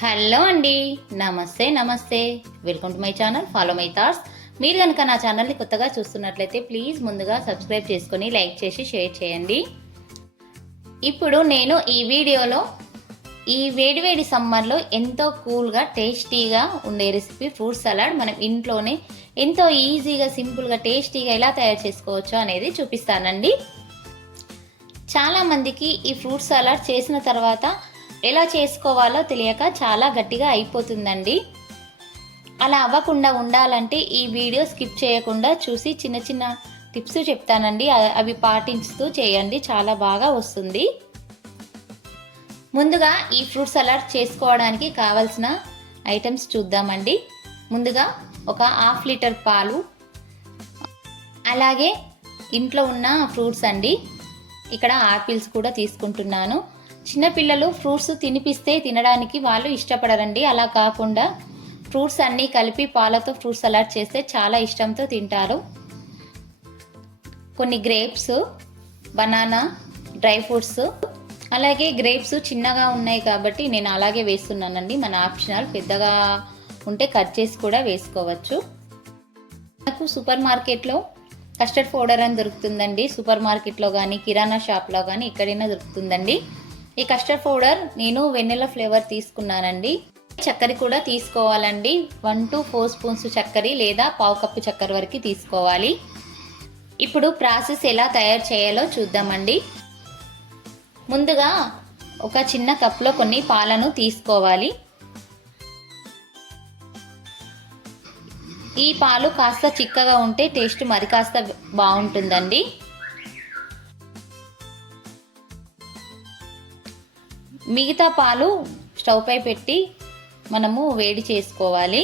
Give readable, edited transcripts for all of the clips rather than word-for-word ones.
Hello అండి, నమస్తే నమస్తే. Welcome to my channel follow my thoughts. మీరు కనుక నా ఛానల్ని కొత్తగా చూస్తున్నట్లయితే ప్లీజ్ ముందుగా సబ్స్క్రైబ్ చేసుకొని లైక్ చేసి షేర్ చేయండి. ఇప్పుడు నేను ఈ వీడియోలో ఈ వేడివేడి సమ్మర్లో ఎంతో కూల్గా టేస్టీగా ఉండే రెసిపీ ఫ్రూట్ సలాడ్ మనం ఇంట్లోనే ఎంతో ఈజీగా సింపుల్గా టేస్టీగా ఎలా తయారు చేసుకోవచ్చో అనేది చూపిస్తానండి. చాలామందికి ఈ ఫ్రూట్ సలాడ్ చేసిన తర్వాత ఎలా చేసుకోవాలో తెలియక చాలా గట్టిగా అయిపోతుందండి. అలా అవ్వకుండా ఉండాలంటే ఈ వీడియో స్కిప్ చేయకుండా చూసి చిన్న చిన్న టిప్స్ చెప్తానండి. అవి పాటిస్తూ చేయండి, చాలా బాగా వస్తుంది. ముందుగా ఈ ఫ్రూట్ సలాడ్ చేసుకోవడానికి కావాల్సిన ఐటమ్స్ చూద్దామండి. ముందుగా ఒక హాఫ్ లీటర్ పాలు, అలాగే ఇంట్లో ఉన్న ఫ్రూట్స్ అండి. ఇక్కడ ఆపిల్స్ కూడా తీసుకుంటున్నాను. చిన్నపిల్లలు ఫ్రూట్స్ తినిపిస్తే తినడానికి వాళ్ళు ఇష్టపడరండి. అలా కాకుండా ఫ్రూట్స్ అన్నీ కలిపి పాలతో ఫ్రూట్ సలాడ్ చేస్తే చాలా ఇష్టంతో తింటారు. కొన్ని గ్రేప్స్, బనానా, డ్రై ఫ్రూట్స్, అలాగే గ్రేప్స్ చిన్నగా ఉన్నాయి కాబట్టి నేను అలాగే వేస్తున్నానండి. మన ఆప్షనల్, పెద్దగా ఉంటే కట్ చేసి కూడా వేసుకోవచ్చు. నాకు సూపర్ మార్కెట్లో కస్టర్డ్ పౌడర్ అని దొరుకుతుందండి. సూపర్ మార్కెట్లో కానీ కిరాణా షాప్లో కానీ ఎక్కడైనా దొరుకుతుందండి. ఈ కస్టర్డ్ పౌడర్ నేను వెన్నెల ఫ్లేవర్ తీసుకున్నానండి. చక్కెర కూడా తీసుకోవాలండి. 1 to 4 స్పూన్స్ చక్కెర లేదా పావు కప్పు చక్కెర వరకు తీసుకోవాలి. ఇప్పుడు ప్రాసెస్ ఎలా తయారు చేయాలో చూద్దామండి. ముందుగా ఒక చిన్న కప్లో కొన్ని పాలను తీసుకోవాలి. ఈ పాలు కాస్త చిక్కగా ఉంటే టేస్ట్ మరి కాస్త బాగుంటుందండి. మిగతా పాలు స్టవ్ పై పెట్టి మనము వేడి చేసుకోవాలి.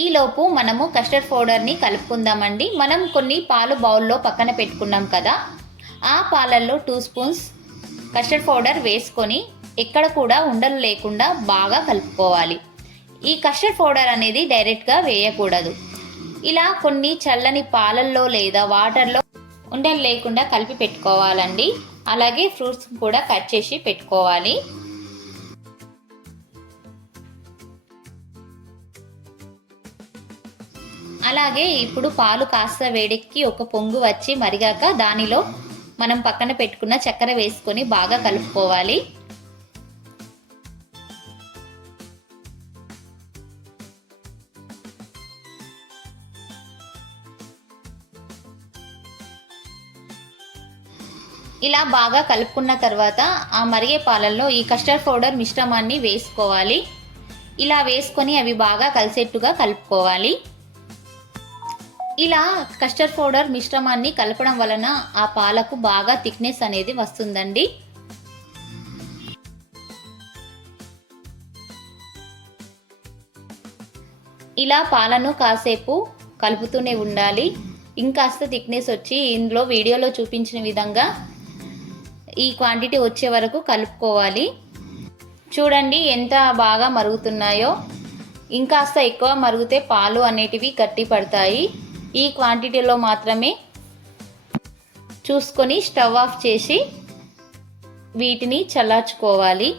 ఈలోపు మనము కస్టర్డ్ పౌడర్ని కలుపుకుందామండి. మనం కొన్ని పాలు బౌల్లో పక్కన పెట్టుకున్నాం కదా, ఆ పాలల్లో 2 స్పూన్స్ కస్టర్డ్ పౌడర్ వేసుకొని ఎక్కడ కూడా ఉండలు లేకుండా బాగా కలుపుకోవాలి. ఈ కస్టర్డ్ పౌడర్ అనేది డైరెక్ట్గా వేయకూడదు. ఇలా కొన్ని చల్లని పాలల్లో లేదా వాటర్లో ఉండలు లేకుండా కలిపి పెట్టుకోవాలండి. అలాగే ఫ్రూట్స్ కూడా కట్ చేసి పెట్టుకోవాలి. అలాగే ఇప్పుడు పాలు కాస్త వేడెక్కి ఒక పొంగు వచ్చి మరిగాక దానిలో మనం పక్కన పెట్టుకున్న చక్కెర వేసుకొని బాగా కలుపుకోవాలి. ఇలా బాగా కలుపుకున్న తర్వాత ఆ మరిగే పాలల్లో ఈ కస్టర్డ్ పౌడర్ మిశ్రమాన్ని వేసుకోవాలి. ఇలా వేసుకొని అవి బాగా కలిసేట్టుగా కలుపుకోవాలి. ఇలా కస్టర్డ్ పౌడర్ మిశ్రమాన్ని కలపడం వలన ఆ పాలకు బాగా థిక్నెస్ అనేది వస్తుందండి. ఇలా పాలను కాసేపు కలుపుతూనే ఉండాలి. ఇంకాస్త థిక్నెస్ వచ్చి ఇందులో వీడియోలో చూపించిన విధంగా ఈ క్వాంటిటీ వచ్చే వరకు కలుపుకోవాలి. చూడండి ఎంత బాగా మరుగుతున్నాయో. ఇంకాస్త ఎక్కువ మరిగితే పాలు అనేటివి గట్టి పడతాయి. ఈ క్వాంటిటీలో మాత్రమే చూసుకొని స్టవ్ ఆఫ్ చేసి వీటిని చల్లార్చుకోవాలి.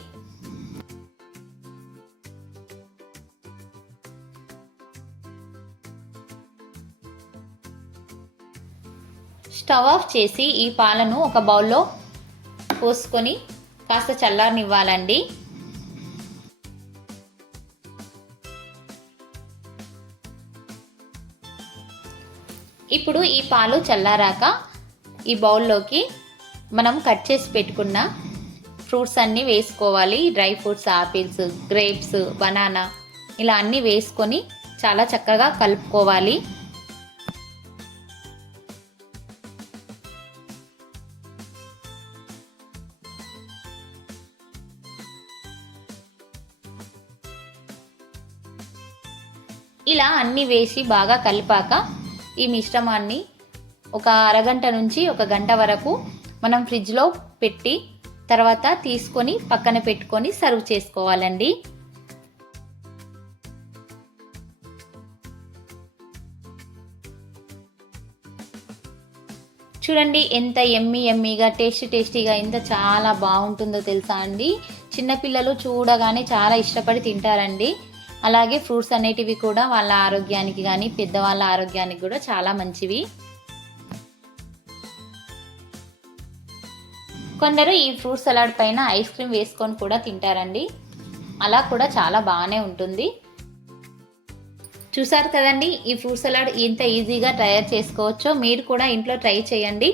స్టవ్ ఆఫ్ చేసి ఈ పాలను ఒక బౌల్లో పోసుకొని కాస్త చల్లారనివ్వాలండి. ఇప్పుడు ఈ పాలు చల్లారాక ఈ బౌల్లోకి మనం కట్ చేసి పెట్టుకున్న ఫ్రూట్స్ అన్నీ వేసుకోవాలి. Dry fruits, apples, grapes, banana ఇలా అన్నీ వేసుకొని చాలా చక్కగా కలుపుకోవాలి. ఇలా అన్నీ వేసి బాగా కలిపాక ఈ మిశ్రమాన్ని ఒక అరగంట నుంచి 1 గంట వరకు మనం ఫ్రిడ్జ్లో పెట్టి తర్వాత తీసుకొని పక్కన పెట్టుకొని సర్వ్ చేసుకోవాలండి. చూడండి ఎంత ఎమ్మీగా టేస్టీగా ఎంత చాలా బాగుంటుందో తెలుసా అండి. చిన్నపిల్లలు చూడగానే చాలా ఇష్టపడి తింటారండి. అలాగే ఫ్రూట్స్ అనేటివి కూడా వాళ్ళ ఆరోగ్యానికి కానీ పెద్దవాళ్ళ ఆరోగ్యానికి కూడా చాలా మంచివి. కొందరు ఈ ఫ్రూట్ సలాడ్ పైన ఐస్ క్రీమ్ వేసుకొని కూడా తింటారండి. అలా కూడా చాలా బాగానే ఉంటుంది. చూసారు కదండి ఈ ఫ్రూట్ సలాడ్ ఎంత ఈజీగా తయారు చేసుకోవచ్చో. మీరు కూడా ఇంట్లో ట్రై చేయండి.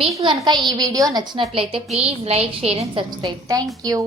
మీకు కనుక ఈ వీడియో నచ్చినట్లయితే please like, share and subscribe. Thank you.